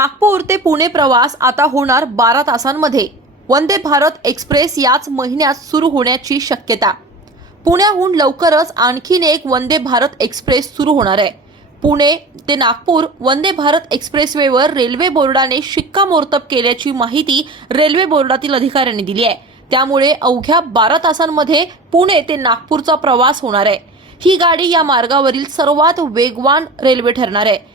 नागपूर ते पुणे प्रवास आता होणार बारा तासांमध्ये. वंदे भारत एक्सप्रेस याच महिन्यात सुरू होण्याची शक्यता. पुण्याहून लवकरच आणखीन एक वंदे भारत एक्सप्रेस सुरू होणार आहे. पुणे ते नागपूर वंदे भारत एक्सप्रेसवेवर रेल्वे बोर्डाने शिक्कामोर्तब केल्याची माहिती रेल्वे बोर्डातील अधिकाऱ्यांनी दिली आहे. त्यामुळे अवघ्या बारा तासांमध्ये पुणे ते नागपूरचा प्रवास होणार आहे. ही गाडी या मार्गावरील सर्वात वेगवान रेल्वे ठरणार आहे.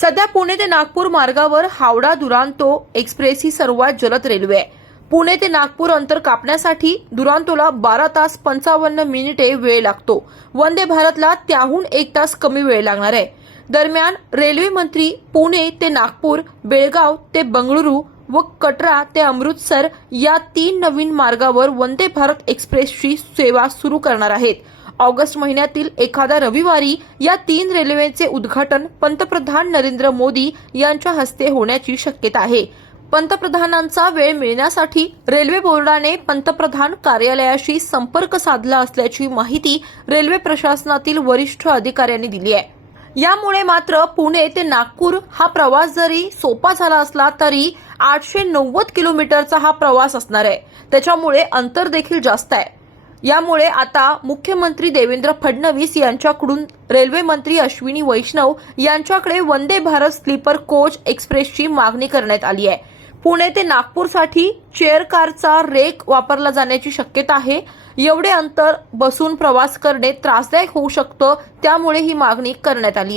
सध्या पुणे ते नागपूर मार्गावर हावडा दुरांतो एक्सप्रेस ही सर्वात जलद रेल्वे आहे. पुणे ते नागपूर अंतर कापण्यासाठी दुरांतोला बारा तास पंचावन्न मिनिटे वेळ लागतो. वंदे भारतला त्याहून एक तास कमी वेळ लागणार आहे. दरम्यान रेल्वे मंत्री पुणे ते नागपूर बेळगाव ते बंगळुरू व कटरा ते अमृतसर या तीन नवीन मार्गावर वंदे भारत एक्सप्रेसची सेवा सुरू करणार आहेत. ऑगस्ट महिन्यातील एखादा रविवारी या तीन रेल्वेचे उद्घाटन पंतप्रधान नरेंद्र मोदी यांच्या हस्ते होण्याची शक्यता आहे. पंतप्रधानांचा वेळ मिळण्यासाठी रेल्वे बोर्डाने पंतप्रधान कार्यालयाशी संपर्क साधला असल्याची माहिती रेल्वे प्रशासनातील वरिष्ठ अधिकाऱ्यांनी दिली आहे. यामुळे मात्र पुणे ते नागपूर हा प्रवास जरी सोपा झाला असला तरी आठशे नव्वद किलोमीटरचा हा प्रवास असणार आहे. त्याच्यामुळे अंतर देखील जास्त आहे. यामुळे आता मुख्यमंत्री देवेंद्र फडणवीस यांच्याकडून रेल्वे मंत्री अश्विनी वैष्णव यांच्याकडे वंदे भारत स्लीपर कोच एक्सप्रेसची मागणी करण्यात आली आहे. पुणे ते नागपूरसाठी चेअर कारचा रेक वापरला जाण्याची शक्यता आहे. एवढे अंतर बसून प्रवास करणे त्रासदायक होऊ शकतं त्यामुळे ही मागणी करण्यात आली आहे.